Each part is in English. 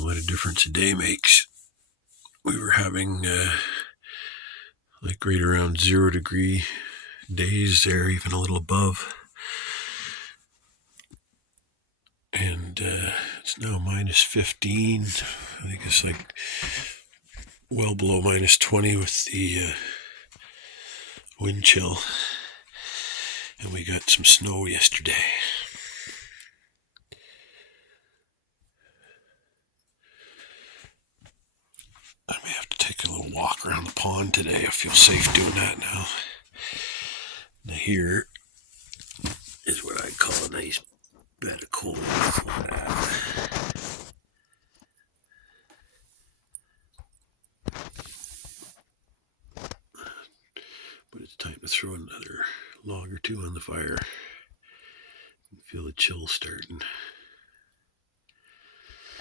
What a difference a day makes. We were having like right around 0 degree days there, even a little above. And it's now minus 15. I think it's like well below minus 20 with the wind chill. And we got some snow yesterday. I may have to take a little walk around the pond today. I feel safe doing that now. Now here is what I call a nice bed of cold flat. But it's time to throw another log or two on the fire. You can feel the chill starting.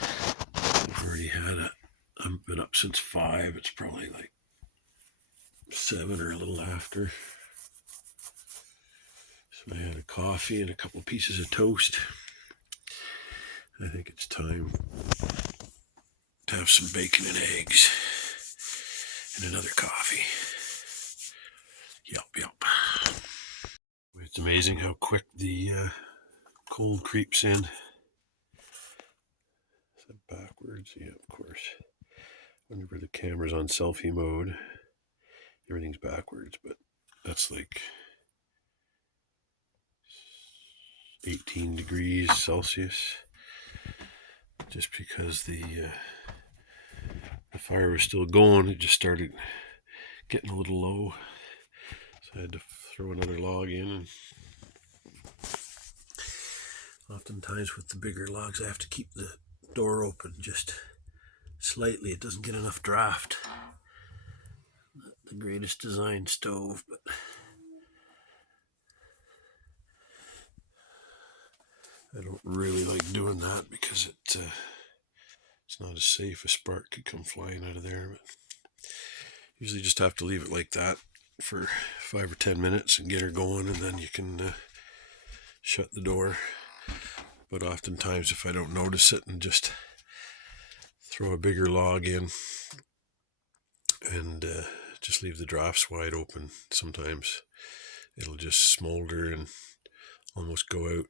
I've already had I've been up since 5. It's probably like 7 or a little after. So I had a coffee and a couple of pieces of toast. I think it's time to have some bacon and eggs and another coffee. Yup. It's amazing how quick the cold creeps in. Is that backwards? Yeah, of course. Whenever the camera's on selfie mode, everything's backwards, but that's like 18 degrees Celsius. Just because the fire was still going, it just started getting a little low. So I had to throw another log in, and oftentimes with the bigger logs I have to keep the door open just slightly. It doesn't get enough draft. Not the greatest design stove, but I don't really like doing that because it's not as safe. A spark could come flying out of there. But usually just have to leave it like that for 5 or 10 minutes and get her going, and then you can shut the door. But oftentimes if I don't notice it and just throw a bigger log in and just leave the drafts wide open, sometimes it'll just smolder and almost go out.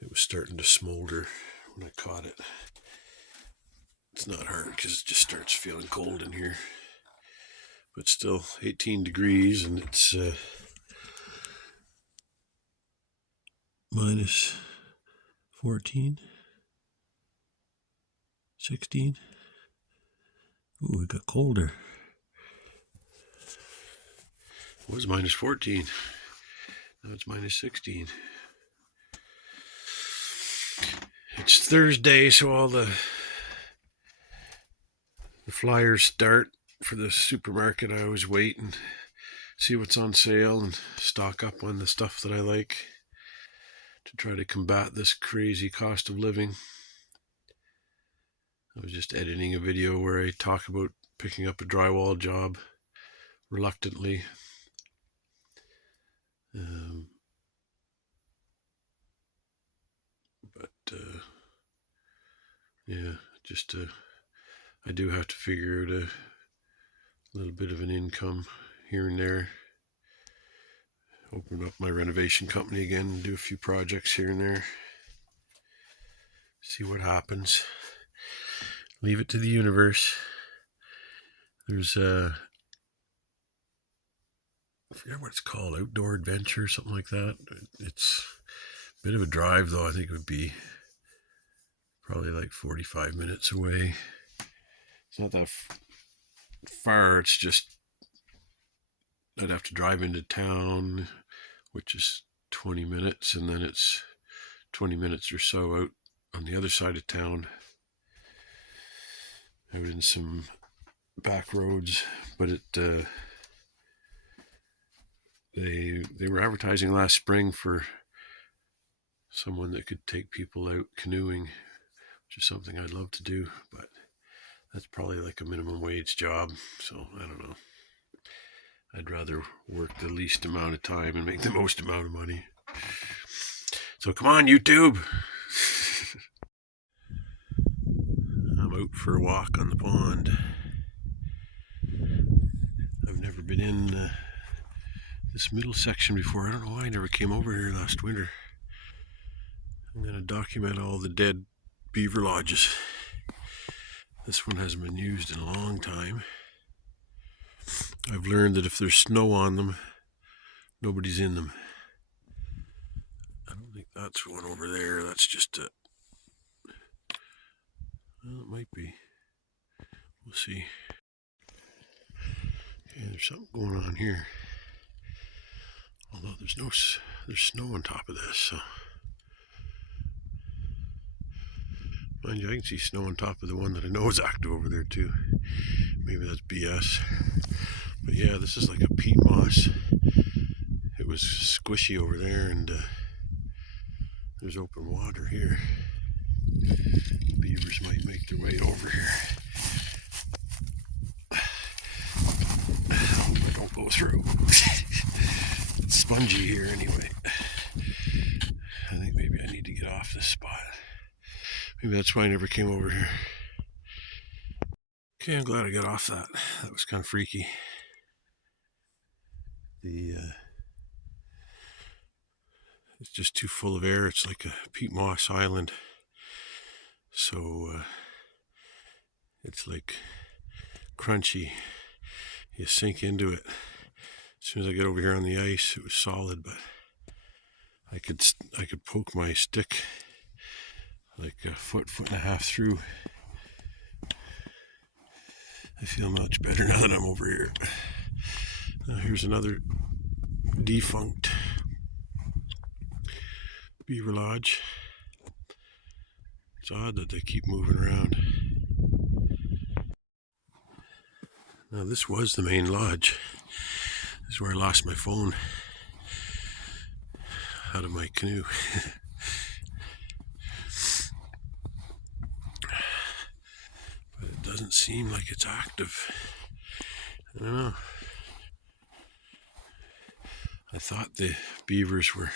It was starting to smolder when I caught it. It's not hard because it just starts feeling cold in here. But still 18 degrees, and it's minus 14, 16. Ooh, it got colder. It was minus 14. Now it's minus 16. It's Thursday, so all the flyers start for the supermarket. I always wait and see what's on sale and stock up on the stuff that I like to try to combat this crazy cost of living. I was just editing a video where I talk about picking up a drywall job reluctantly. I do have to figure out a little bit of an income here and there. Open up my renovation company again and do a few projects here and there. See what happens. Leave it to the universe. There's I forget what it's called, Outdoor Adventure, something like that. It's a bit of a drive though. I think it would be probably like 45 minutes away. It's not that far. It's just I'd have to drive into town, which is 20 minutes, and then it's 20 minutes or so out on the other side of town, out in some back roads. But they were advertising last spring for someone that could take people out canoeing, which is something I'd love to do, but that's probably like a minimum wage job, so I don't know. I'd rather work the least amount of time and make the most amount of money. So come on, YouTube. out for a walk on the pond. I've never been in this middle section before. I don't know why I never came over here last winter. I'm going to document all the dead beaver lodges. This one hasn't been used in a long time. I've learned that if there's snow on them, nobody's in them. I don't think that's one over there. That's just a... Well, it might be. We'll see. Okay, there's something going on here. Although there's snow on top of this, so... Mind you, I can see snow on top of the one that I know is active over there too. Maybe that's BS. But yeah, this is like a peat moss. It was squishy over there, and there's open water here. Beavers might make their way over here. I hope I don't go through. It's spongy here anyway. I think maybe I need to get off this spot. Maybe that's why I never came over here. Okay, I'm glad I got off that. That was kind of freaky. It's just too full of air. It's like a peat moss island. So it's like crunchy. You sink into it. As soon as I get over here on the ice, it was solid, but I could poke my stick like a foot and a half through. I feel much better now that I'm over here. Now here's another defunct beaver lodge. It's odd that they keep moving around. Now this was the main lodge. This is where I lost my phone out of my canoe. But it doesn't seem like it's active. I don't know. I thought the beavers were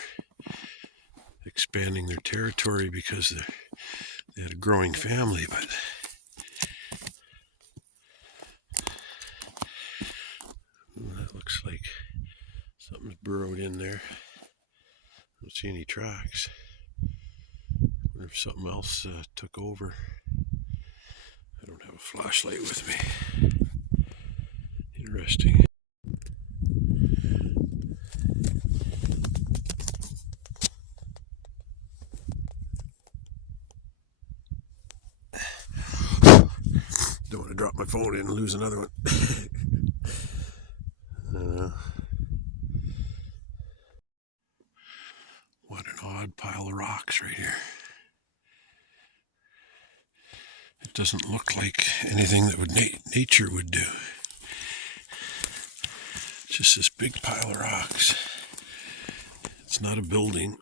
expanding their territory because they had a growing family, but that looks like something's burrowed in there. I don't see any tracks. I wonder if something else took over. I don't have a flashlight with me. Interesting. Don't want to drop my phone in and lose another one. What an odd pile of rocks right here. It doesn't look like anything that nature would do. It's just this big pile of rocks. It's not a building.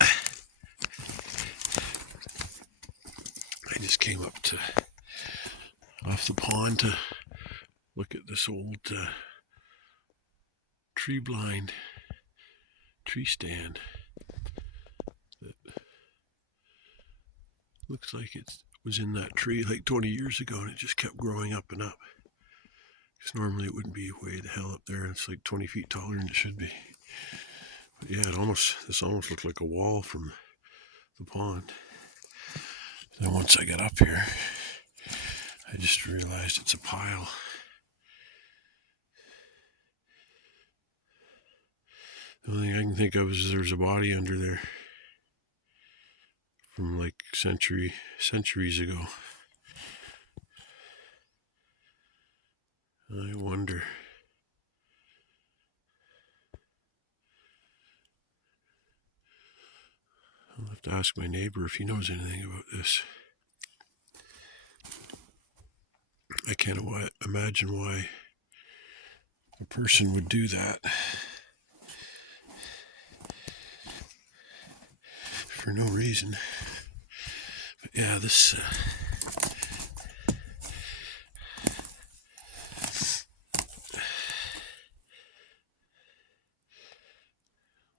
I just came up off the pond to look at this old tree stand that looks like it was in that tree like 20 years ago, and it just kept growing up and up. Because normally it wouldn't be way the hell up there. It's like 20 feet taller than it should be. But yeah, this almost looked like a wall from the pond. Then once I got up here, I just realized it's a pile. The only thing I can think of is there's a body under there from like centuries ago. I wonder. I'll have to ask my neighbor if he knows anything about this. I can't imagine why a person would do that. For no reason. But yeah, this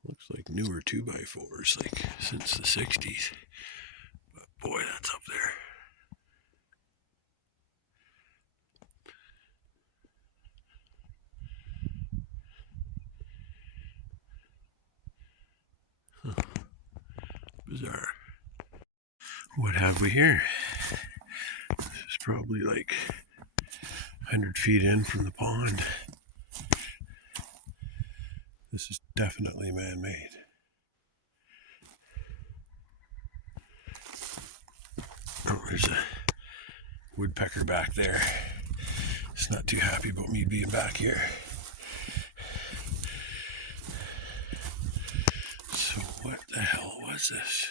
looks like newer 2x4s, like since the 60s. But boy, that's up there. bizarre. What have we here? This is probably like 100 feet in from the pond. This is definitely man-made. Oh, there's a woodpecker back there. It's not too happy about me being back here. So what the hell was this?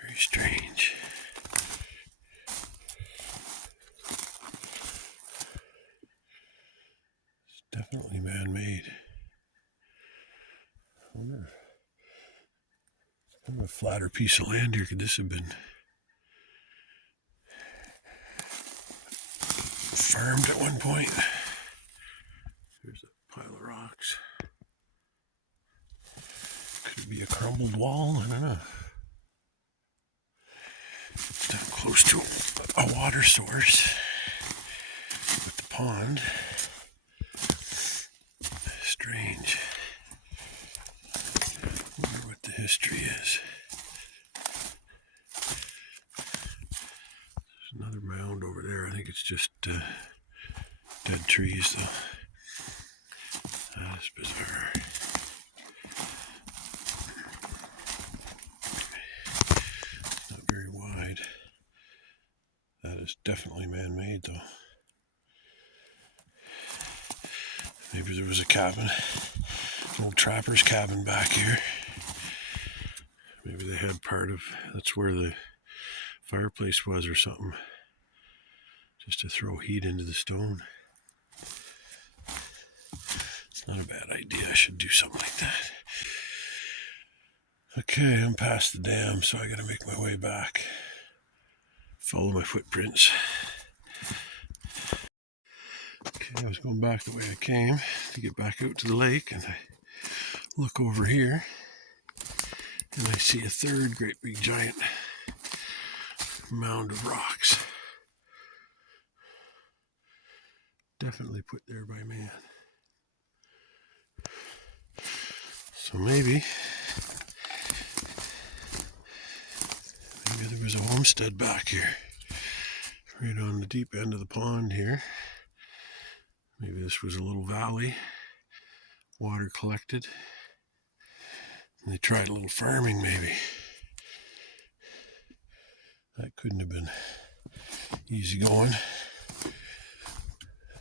Very strange. It's definitely man-made. I wonder, it's kind of a flatter piece of land here. Could this have been farmed at one point? There's a pile of rocks. Could it be a crumbled wall? I don't know. It's down close to a water source with the pond. Strange. Wonder what the history is. There's another mound over there. I think it's just dead trees, though. That's bizarre. It's not very wide. That is definitely man-made, though. Maybe there was a cabin, an old trapper's cabin back here. Maybe they had part of, that's where the fireplace was or something, just to throw heat into the stone. It's not a bad idea. I should do something like that. Okay, I'm past the dam, so I gotta make my way back. Follow my footprints. Okay, I was going back the way I came to get back out to the lake, and I look over here and I see a third great big giant mound of rocks. Definitely put there by man. So maybe there was a homestead back here, right on the deep end of the pond here. Maybe this was a little valley, water collected, and they tried a little farming maybe. That couldn't have been easy going.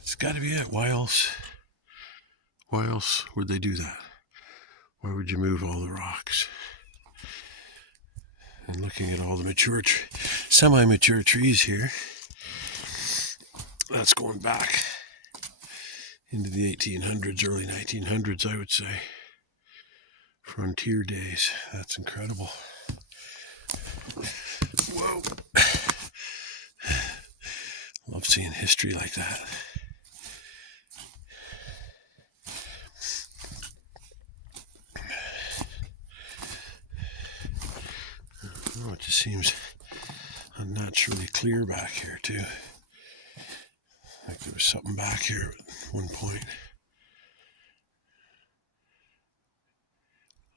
It's got to be it. Why else would they do that? Why would you move all the rocks? And looking at all the mature, semi-mature trees here, that's going back into the 1800s, early 1900s, I would say. Frontier days. That's incredible. Whoa. Love seeing history like that. Oh, it just seems unnaturally clear back here too. Like there was something back here at one point.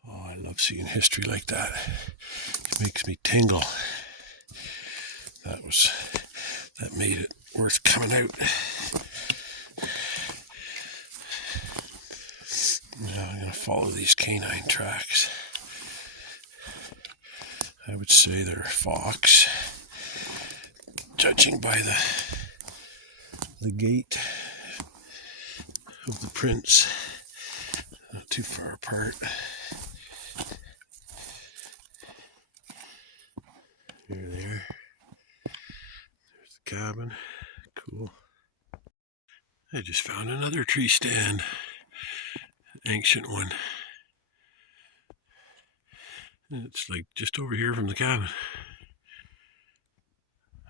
Oh, I love seeing history like that. It makes me tingle. That made it worth coming out. Now I'm going to follow these canine tracks. I would say they're fox, judging by the gait of the prints. Not too far apart. Here they are. There's the cabin. Cool. I just found another tree stand. An ancient one. And it's like just over here from the cabin.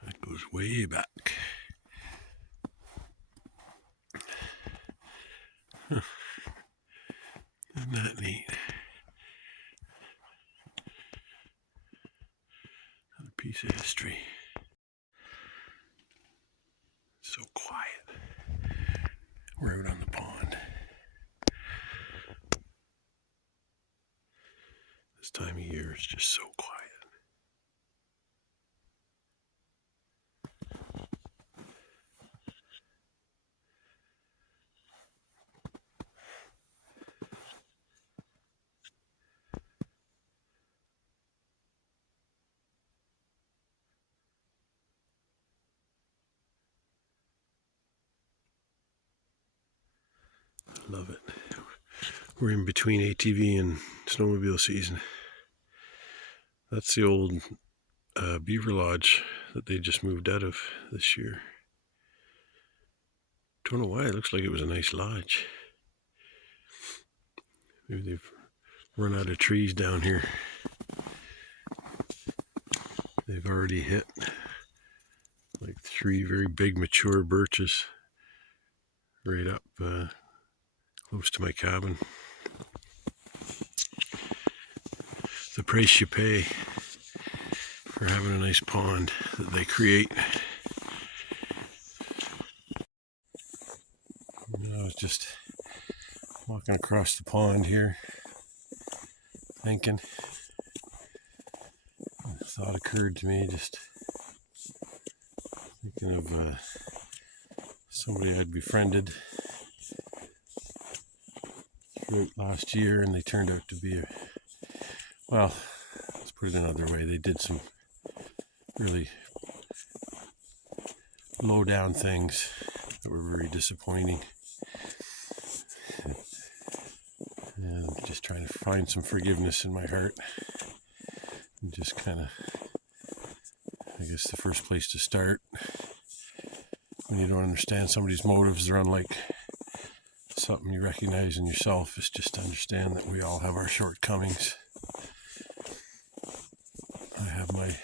That goes way back. Huh. Isn't that neat? Another piece of history. So quiet. We're out on the pond. This time of year is just so quiet. I love it. We're in between ATV and snowmobile season. That's the old beaver lodge that they just moved out of this year. Don't know why, it looks like it was a nice lodge. Maybe they've run out of trees down here. They've already hit like 3 very big mature birches right up close to my cabin. The price you pay for having a nice pond that they create. I was just walking across the pond here, thinking. A thought occurred to me, just thinking of somebody I'd befriended throughout last year, and they turned out to be well, let's put it another way. They did some really low down things that were very disappointing. And I'm just trying to find some forgiveness in my heart. And just kind of, I guess the first place to start when you don't understand somebody's motives, they're unlike something you recognize in yourself, is just to understand that we all have our shortcomings. I have my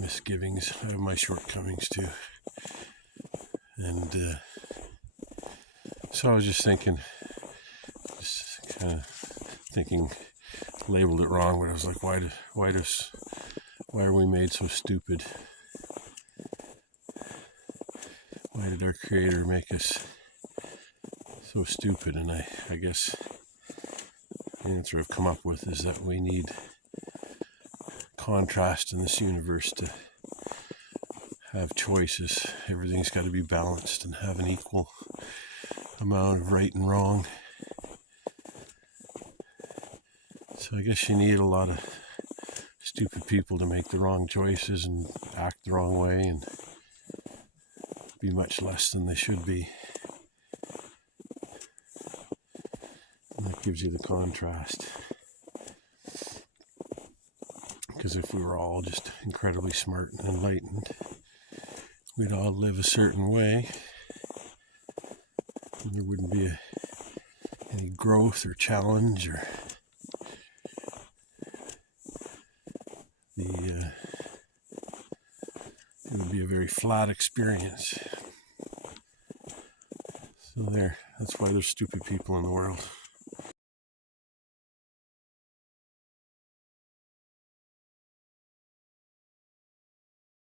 misgivings. I have my shortcomings too. And so I was just thinking, labeled it wrong, but I was like, why are we made so stupid? Why did our Creator make us so stupid? And I guess the answer I've come up with is that we need contrast in this universe to have choices. Everything's got to be balanced and have an equal amount of right and wrong. So I guess you need a lot of stupid people to make the wrong choices and act the wrong way and be much less than they should be. And that gives you the contrast. Because if we were all just incredibly smart and enlightened, we'd all live a certain way, and there wouldn't be any growth or challenge, or it would be a very flat experience. So that's why there's stupid people in the world.